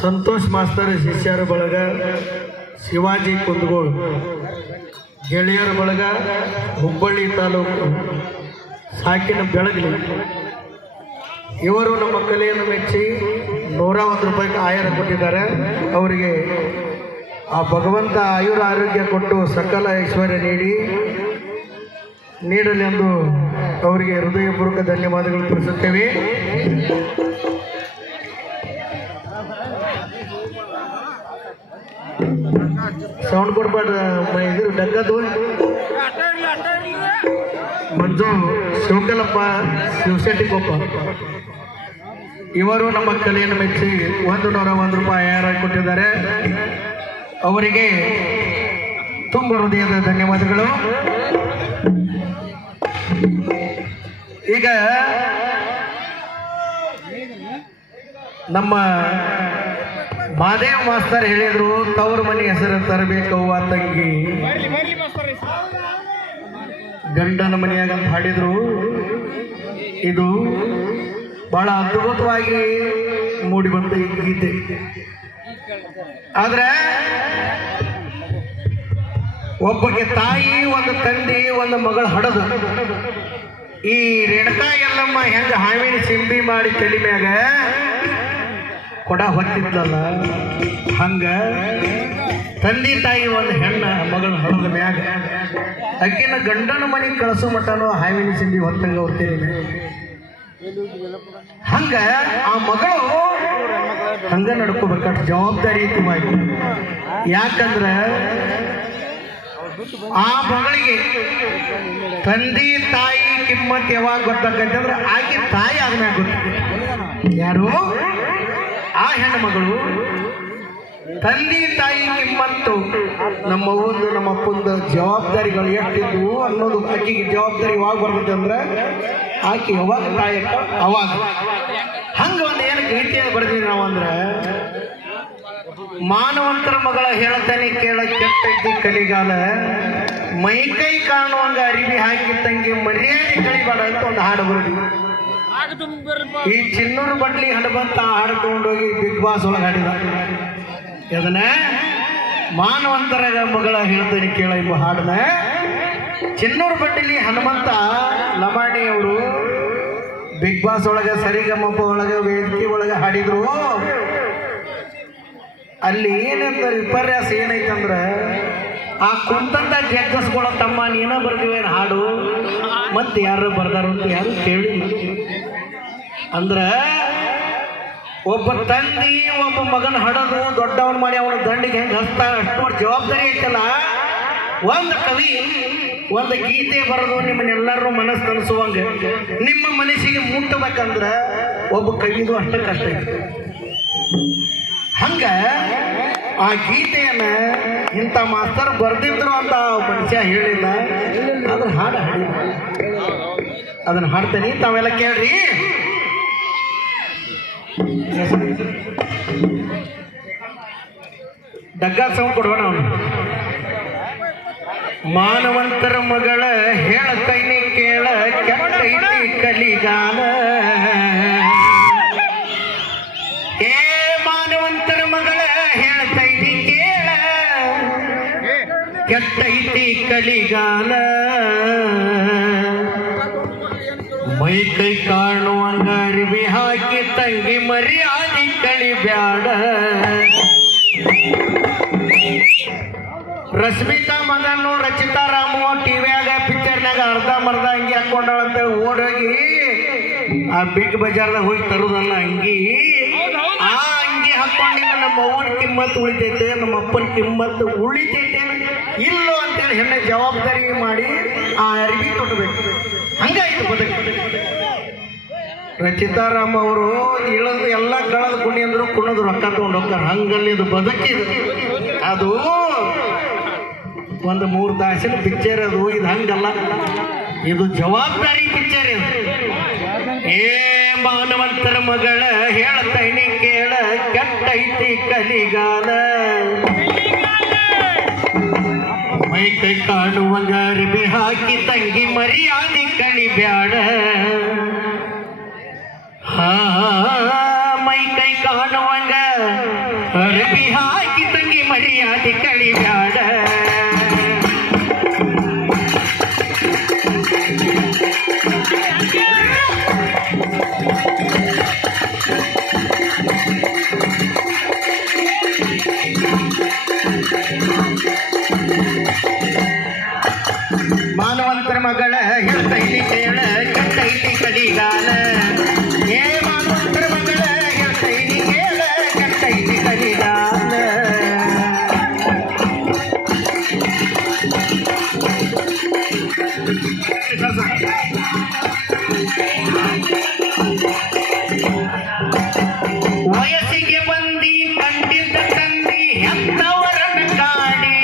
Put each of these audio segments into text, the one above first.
Santosh master ಶಿಷ್ಯರ ಬಳಗ, ಶಿವಾಜಿ ಕುಂದಗೋಳ್ ಗೆಳೆಯರ ಬಳಗ, ಹುಬ್ಬಳ್ಳಿ ತಾಲೂಕು ಸಾಕಿನ ಬೆಳಗಲಿ, ಇವರು ನಮ್ಮ ಕಲೆಯನ್ನು ಮೆಚ್ಚಿ 101 ರೂಪಾಯಿಗೆ ಆಹಾರ ಕೊಟ್ಟಿದ್ದಾರೆ. ಅವರಿಗೆ ಆ ಭಗವಂತ ಆಯುರ ಆರೋಗ್ಯ ಕೊಟ್ಟು ಸಕಲ ಐಶ್ವರ್ಯ ನೀಡಲೆಂದು ಅವರಿಗೆ ಹೃದಯಪೂರ್ವಕ ಧನ್ಯವಾದಗಳು ತಿಳಿಸುತ್ತೇವೆ. ಸೌಂಡ್ ಕೊಡ್ಬಾರ್ದು, ಇದು ಡಗ್ಗದು. ಮಂಜು ಶಿವಕಲಪ್ಪ ಶಿವಶೆಟ್ಟಿಕೊಪ್ಪ ಇವರು ನಮ್ಮ ಕಲೆಯನ್ನು ಮೆಚ್ಚಿ 101 ರೂಪಾಯಿ ಆಹಾರ ಕೊಟ್ಟಿದ್ದಾರೆ. ಅವರಿಗೆ ತುಂಬ ಹೃದಯದ ಧನ್ಯವಾದಗಳು. ಈಗ ನಮ್ಮ ಮಾದೇವ್ ಮಾಸ್ತರ್ ಹೇಳಿದ್ರು, ತವರು ಮನೆ ಹೆಸರು ತರಬೇಕವ್ವ ತಂಗಿ ಗಂಡನ ಮನೆಯಾಗ ಅಂತ ಹಾಡಿದ್ರು. ಇದು ಬಹಳ ಅದ್ಭುತವಾಗಿ ಮೂಡಿ ಬಂದ ಈ ಗೀತೆ. ಆದ್ರೆ ಒಬ್ಬಗೆ ತಾಯಿ, ಒಂದು ತಂದೆ, ಒಂದು ಮಗಳು ಹಡದು ಈ ರೇಣುಕಾ ಎಲ್ಲಮ್ಮ ಹೆಂಗ ಹಾವಿನ ಸಿಂಬಿ ಮಾಡಿ ತಲೆ ಮ್ಯಾಗ ಕೊಡ ಹೊತ್ತಿದ್ಲಲ್ಲ, ಹಂಗ ತಂದೆ ತಾಯಿ ಒಂದು ಹೆಣ್ಣ ಮಗಳ ಹಡದ ಮ್ಯಾಗ ಅಕ್ಕಿನ ಗಂಡನ ಮನೆಗೆ ಕಳಿಸೋ ಮಟ್ಟನೂ ಹಾವಿನ ಸಿಂಬಿ ಹೊತ್ತಂಗ ಹೋಗ್ತೀನಿ. ಹಂಗ ಆ ಮಗಳು ಹಂಗ ನಡ್ಕೋಬೇಕಾದ ಜವಾಬ್ದಾರಿಯುತವಾಗಿ. ಯಾಕಂದ್ರೆ ಆ ಮಗಳಿಗೆ ತಂದೆ ತಾಯಿ ಕಿಮ್ಮತ್ ಯಾವಾಗ ಗೊತ್ತಾಗತ್ತೆ ಅಂದ್ರೆ ಆಕೆ ತಾಯಿ ಆದ್ಮ್ಯಾಗ ಗೊತ್ತ. ಯಾರು? ಆ ಹೆಣ್ಣು ಮಗಳು ತಂದೆ ತಾಯಿ ಕಿಮ್ಮತ್ತು ನಮ್ಮ ಒಂದು ನಮ್ಮ ಅಪ್ಪಂದು ಜವಾಬ್ದಾರಿಗಳು ಎಷ್ಟಿದ್ವು ಅನ್ನೋದು ಆಕೆಗೆ ಜವಾಬ್ದಾರಿ ಯಾವಾಗ ಬರ್ತದೆ ಅಂದ್ರೆ ಆಕೆ ಯಾವಾಗ ತಾಯಕ್ಕ ಅವಾಗ. ಹಂಗ ಒಂದು ಏನು ಗೀತೆಯಾಗಿ ಬರ್ತೀವಿ ನಾವು ಅಂದ್ರೆ, ಮಾನವಂತರ ಮಗಳ ಹೇಳ್ತಾನೆ ಕೇಳ ಕೆಟ್ಟೈತಿ ಕಲಿಗಾಲ, ಮೈ ಕೈ ಕಾಣುವಂಗ ಅರಿವಿ ಹಾಕಿ ತಂಗಿ ಮರ್ಯಾದೆ ಕಳಿಬಾರ ಅಂತ ಒಂದು ಹಾಡು ಬರ್ತೀವಿ. ಈ ಚಿನ್ನೂರು ಬಟ್ಲಿ ಹಣಬಂತ ಹಾಡು ತಗೊಂಡೋಗಿ ಬಿಗ್ ಬಾಸ್ ಒಳಗೆ ಹಾಡಿದ. ಅದನ್ನ ಮಾನವಂತರ ಮಗಳ ಹೇಳ್ತಾನೆ ಕೇಳ ಎಂಬ ಹಾಡನ್ನ ಚಿನ್ನೂರು ಬಟ್ಲಿ ಹನುಮಂತ ಲಮಾಣಿ ಅವರು ಬಿಗ್ ಬಾಸ್ ಒಳಗೆ ಸರಿಗಮಪ ಒಳಗೆ ವೇದಿಕೆ ಒಳಗೆ ಹಾಡಿದ್ರು. ಅಲ್ಲಿ ಏನಂತ ವಿಪರ್ಯಾಸ ಏನೈತಂದ್ರೆ, ಆ ಕುಂತಂತ ಜಗ್ಗಸ್ಕೊಳ್ಳೋ ತಮ್ಮ ನೀನ ಬರ್ದಿವೇನು ಹಾಡು, ಮತ್ತೆ ಯಾರು ಬರ್ದಾರ ಅಂತ ಯಾರು ಕೇಳಿ. ಅಂದ್ರ ಒಬ್ಬ ತಂದಿ ಒಬ್ಬ ಮಗನ ಹಡದು ದೊಡ್ಡವನ್ ಮಾಡಿ ಅವನ ದಂಡಿಗೆ ಹೆಂಗೆ ಹಸ್ತಾನ, ಅಷ್ಟು ಜವಾಬ್ದಾರಿ ಐತಲ್ಲ. ಒಂದು ಕವಿ ಒಂದು ಗೀತೆ ಬರೆದು ನಿಮ್ಮನ್ನೆಲ್ಲರೂ ಮನಸ್ಸು ಅನಿಸುವಂಗೆ ನಿಮ್ಮ ಮನಸ್ಸಿಗೆ ಮುಟ್ಟಬೇಕಂದ್ರೆ ಒಬ್ಬ ಕವಿದು ಅಷ್ಟೇ ಕಷ್ಟ ಐತೆ. ಹಂಗ ಆ ಗೀತೆಯನ್ನ ಇಂಥ ಮಾಸ್ತರ್ ಬರ್ದಿದ್ರು ಅಂತ ಮನುಷ್ಯ ಹೇಳಿಲ್ಲ, ಅದನ್ನ ಹಾಡು ಹಾಡಿ ಅದನ್ನ ಹಾಡ್ತೇನೆ, ತಾವೆಲ್ಲ ಕೇಳ್ರಿ. ಡಗ್ಗ ಸೌಂಡ್ ಕೊಡ್ಬೇಡ ಅವನು. ಮಾನವಂತರ ಮಗಳ ಹೇಳ್ತೈನಿ ಕೇಳ ಕೆಟ್ಟೈತಿ ಕಲಿಗಾಲ, ಏ ಮಾನವಂತರ ಮಗಳ ಹೇಳ್ತೈತಿ ಕೇಳ ಕೆಟ್ಟೈತಿ ಕಲಿಗಾಲ, ಮೈ ಕೈ ಕಾಣುವಂಗ ಅರಿವಿ ಹಾಕಿ ತಂಗಿ ಮರ್ಯಾದೆ ಕಳಿಬ್ಯಾಡ. ರಶ್ಮಿಕಾ ಮಗನು ರಚಿತಾ ರಾಮು ಟಿವಿಯಾಗ ಪಿಕ್ಚರ್ನಾಗ ಅರ್ಧಂಬರ್ಧ ಅಂಗಿ ಹಾಕೊಂಡಳಂತ ಓಡೋಗಿ ಆ ಬಿಗ್ ಬಜಾರ್ದಾಗ ಹೋಗಿ ತರುದಲ್ಲ ಅಂಗಿ. ಆ ಅಂಗಿ ಹಾಕೊಂಡಿನ ನಮ್ಮ ಅವ್ವನ ಕಿಮ್ಮತ್ತು ಉಳಿತೈತೆ, ನಮ್ಮ ಅಪ್ಪನ ಕಿಮ್ಮತ್ತು ಉಳಿತೈತೆ ಇಲ್ಲೋ ಅಂತೇಳಿ ಹೆಣ್ಣೆ ಜವಾಬ್ದಾರಿ ಮಾಡಿ ಆ ಅರಿವಿ ತೊಟ್ಟಬೇಕು. ಹಂಗಾಯ್ತು ಬದುಕು. ರಚಿತಾರಾಮ್ ಅವರು ಇಳದು ಎಲ್ಲ ಕಳೆದು ಕುಣಿ ಅಂದ್ರು ಕುಣದು ರೊಕ್ಕ ತಗೊಂಡು ಹೋಗ್ತಾರೆ. ಹಂಗಲ್ಲಿ ಇದು ಬದುಕಿದು. ಅದು ಒಂದು 3 ತಾಸಿನ ಪಿಕ್ಚರ್ ಅದು. ಇದು ಹಂಗಲ್ಲ, ಇದು ಜವಾಬ್ದಾರಿ ಪಿಕ್ಚರ್. ಏ ಮಾನವಂತರ ಮಗಳ ಹೇಳ್ತೈನಿ ಕೇಳ ಕೆಟ್ಟೈತಿ ಕಲಿಗಾಲ. ಮೈ ಕೈ ಕಾಣುವಂಗ ಅರಿಬಿ ಹಾಕಿ ತಂಗಿ ಮರ್ಯಾದೆ ಕಳಿಬ್ಯಾಡ ಮೈ ಕೈ ಕಾಣುವಂಗ ಅರಿಬಿ ಹಾಕಿ ತಂಗಿ ಮರ್ಯಾದೆ ಕಳಿಬ್ಯಾಡ ಮಾನವಂತರ ಮಗಳ ಹೇಳ್ತೈತಿ ಕೇಳ ಕೆಟ್ಟೈತಿ ಕಡಿಗಾಲ ಏ ಮಾನವಂತರ ಮಗಳ ಹೇಳ್ತೈತಿ ಕೇಳ ಕೆಟ್ಟೈತಿ ಕಡಿಗಾಲ ವಯಸ್ಸಿಗೆ ಬಂದಿ ಕಂಡಿದ್ದ ತಂದಿ ಹೆತ್ತವರನ್ನ ಕಾಡಿ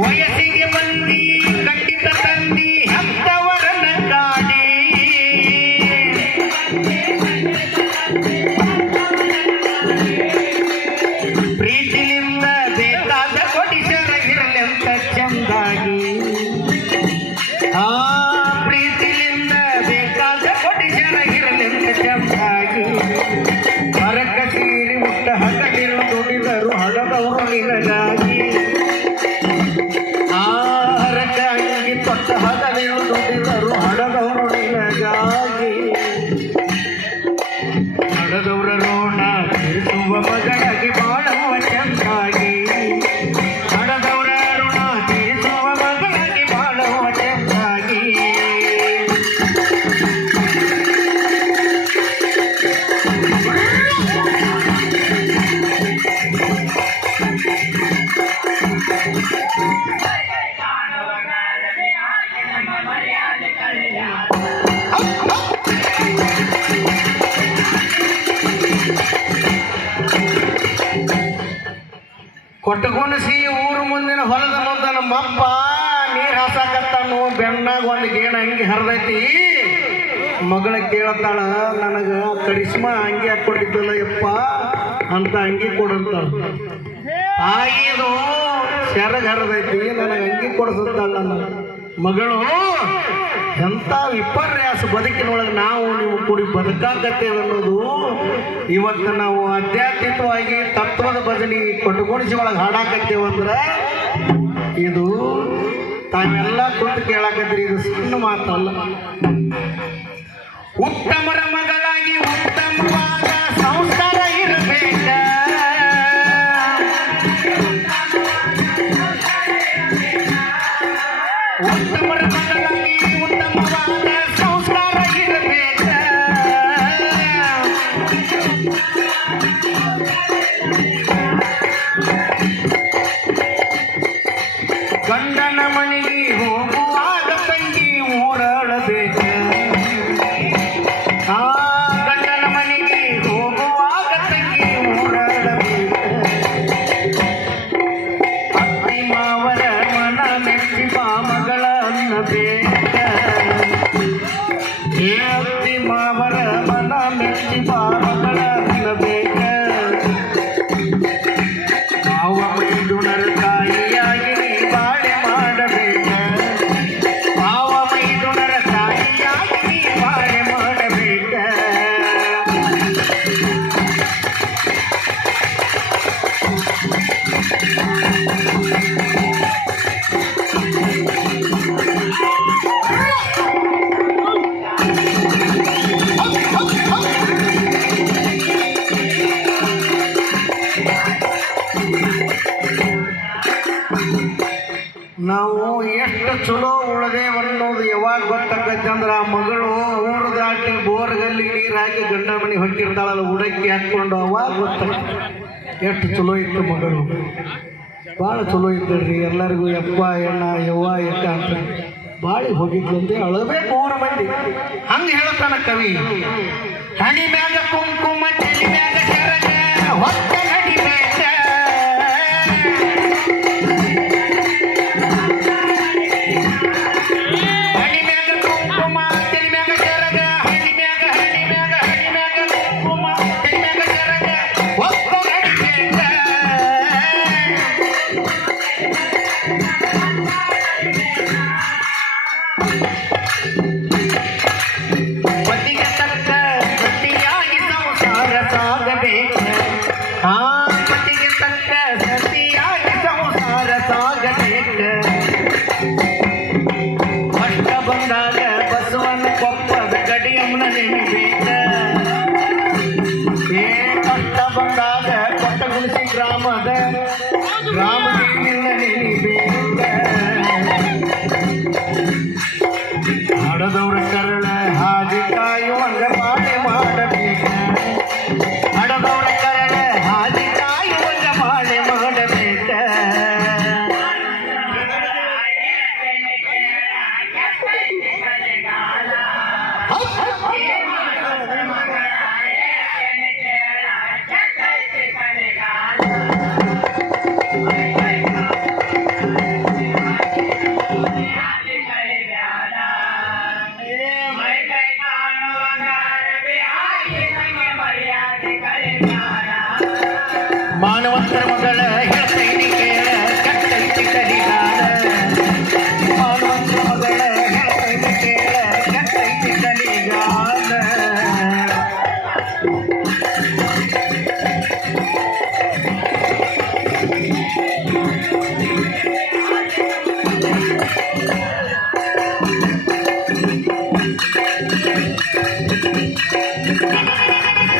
ವಯಸ್ಸಿಗೆ ಬಂದಿ ಕಂಡಿದ್ದ ತಂದಿ ಹೆತ್ತವರನ್ನ ಕಾಡಿ ಪ್ರೀತಿಲಿಂದ ಬೇಕಾದ ಕೊಡಿಸರ ಇರಲೆಂತ ಚಂದಾಗಿ ಪ್ರೀತಿಲಿಂದ ಬೇಕಾದ ಕೊಡಿಸರ ಇರಲೆಂತ ಚಂದಾಗಿ ಮರಕ ಸೀರಿ ಮುಟ್ಟ ಹಗಲಿರು ದುಡಿದರು ಹಡದವರು ನಿನಗಾಗಿ ಹರಕ ಅಂಗಿ ತೊಟ್ಟ ಹಗಲಿರು ದುಡಿದರು ಹಡದವರು ನಿನಗಾಗಿ ಹಡದವರ ರೋಣ ತೀರಿಸುವ ಮಗಳಾಗಿ ಬಾಳುವ ಚಂದಾಗಿ ಹಡದವರ ಋಣ ತೀರಿಸುವ ಮಗಳಾಗಿ ಬಾಳುವ ಚಂದಾಗಿ ಕೊಟ್ಟಗುಣಸಿ ಊರು ಮುಂದಿನ ಹೊಲದ ಮುದ್ದ ನಮ್ಮಪ್ಪ ನೀರು ಹಾಸಾಕತ್ತಾನು ಬೆನ್ನಾಗ ಒಂದು ಗೇಣ ಅಂಗಿ ಹರಿದೈತಿ ಮಗಳ ಕೇಳ್ತಾಳ ನನಗ ಕರಿಷ್ಮಾ ಅಂಗಿ ಹಾಕೊಂಡಿದ್ದಲ್ಲ ಯಪ್ಪ ಅಂತ ಅಂಗಿ ಕೊಡಂತ ತಾಯಿದು ಸೆರಗ ಹರಿದೈತಿ ನನಗೆ ಅಂಗಿ ಕೊಡಿಸುತ್ತಾಳ ನನ್ನ ಮಗಳು ಎಂಥ ವಿಪರ್ಯಾಸ ಬದುಕಿನೊಳಗೆ ನಾವು ನೀವು ಕೂಡಿ ಬದುಕಾಕತ್ತೇವೆ ಅನ್ನೋದು ಇವತ್ತು ನಾವು ಆಧ್ಯಾತ್ಮಿಕವಾಗಿ ತತ್ವದ ಭಜನೆ ಕೊಟ್ಟಗುಣಿಸಿ ಒಳಗೆ ಹಾಡಾಕತ್ತೇವಂದ್ರೆ ಇದು ತಾವೆಲ್ಲ ಕುಂತು ಕೇಳಾಕತ್ತೀರಿ ಇದು ಸಣ್ಣ ಮಾತಲ್ಲ ಉತ್ತಮರ ಮಗಳಾಗಿ ಉತ್ತಮವಾದ ಸಂಸ್ಕಾರ ಇರಬೇಕ ಉತ್ತಮರ ಮಗಳಾಗಿ ಉತ್ತಮವಾದ ಸಂಸ್ಕಾರ ಇರಬೇಕ ಗಂಡನ ಮನೆಗೆ ಹೋಗುವಾಗ ತಂಗಿ ಊರಳಬೇಕ ಗಂಡನ ಮನೆಗೆ ಹೋಗುವಾಗ ತಂಗಿ ಊರಳಬೇಕ ಅತ್ತಿ ಮಾವರ ಮನ ಮೆಚ್ಚಿ ಮಗಳ ಅನ್ನಬೇಕ ಅತ್ತಿ ಮಾವರ ಮನ ಮೆಚ್ಚಿ ಮಗಳ ಅನ್ನಬೇಕ ಮಾವ ಮೈದುನರ ತಾಯಿಯಾಗಿ ನೀ ಬಾಳೆ ಮಾಡಬೇಕ ಮಾವ ಮೈದುನರ ತಾಯಿಯಾಗಿ ನೀ ಬಾಳೆ ಮಾಡಬೇಕ ನಾವು ಎಷ್ಟು ಚಲೋ ಉಳ್ದೇವ್ ಅನ್ನೋದು ಯಾವಾಗ ಗೊತ್ತಾಗತ್ತೆ ಅಂದ್ರೆ ಆ ಮಗಳು ಊರು ದಾಟಿ ಬೋರ್ಗಲ್ಲಿ ನೀರು ಹಾಕಿ ಗಂಡ ಮನೆ ಹೊಕ್ಕಿರ್ತಾಳಲ್ಲ ಉಡಕ್ಕಿ ಹಾಕ್ಕೊಂಡು ಅವಾಗ ಗೊತ್ತಾಗ್ತದೆ ಎಷ್ಟು ಚಲೋ ಇತ್ತು ಮಗಳು ಭಾಳ ಚಲೋ ಇದ್ದಳ್ರಿ ಎಲ್ಲರಿಗೂ ಯಪ್ಪ ಎಣ್ಣ ಯವ್ವ ಎಕ್ಕ ಅಂತ ಬಾಳಿ ಹೋಗಿದ್ಲಂತೆ ಅಳಬೇಕು ಊರು ಮಂದಿ ಹಂಗೆ ಹೇಳ್ತಾನ ಕವಿ ಹಣಿ ಮ್ಯಾಗ ಕುಂಕುಮ ತಲೆ ಮ್ಯಾಗ ಸರಗ ಹೊತ್ತ ನಡಿಬೇಕ ಹಣಿ ಮ್ಯಾಗ ಕುಂಕುಮ ತಲೆ ಮ್ಯಾಗ ಸರಗ ಹಣಿ ಮ್ಯಾಗ ಕುಂಕುಮ ತಲೆ ಮ್ಯಾಗ ಸರಗ ಬಿಟ್ಟ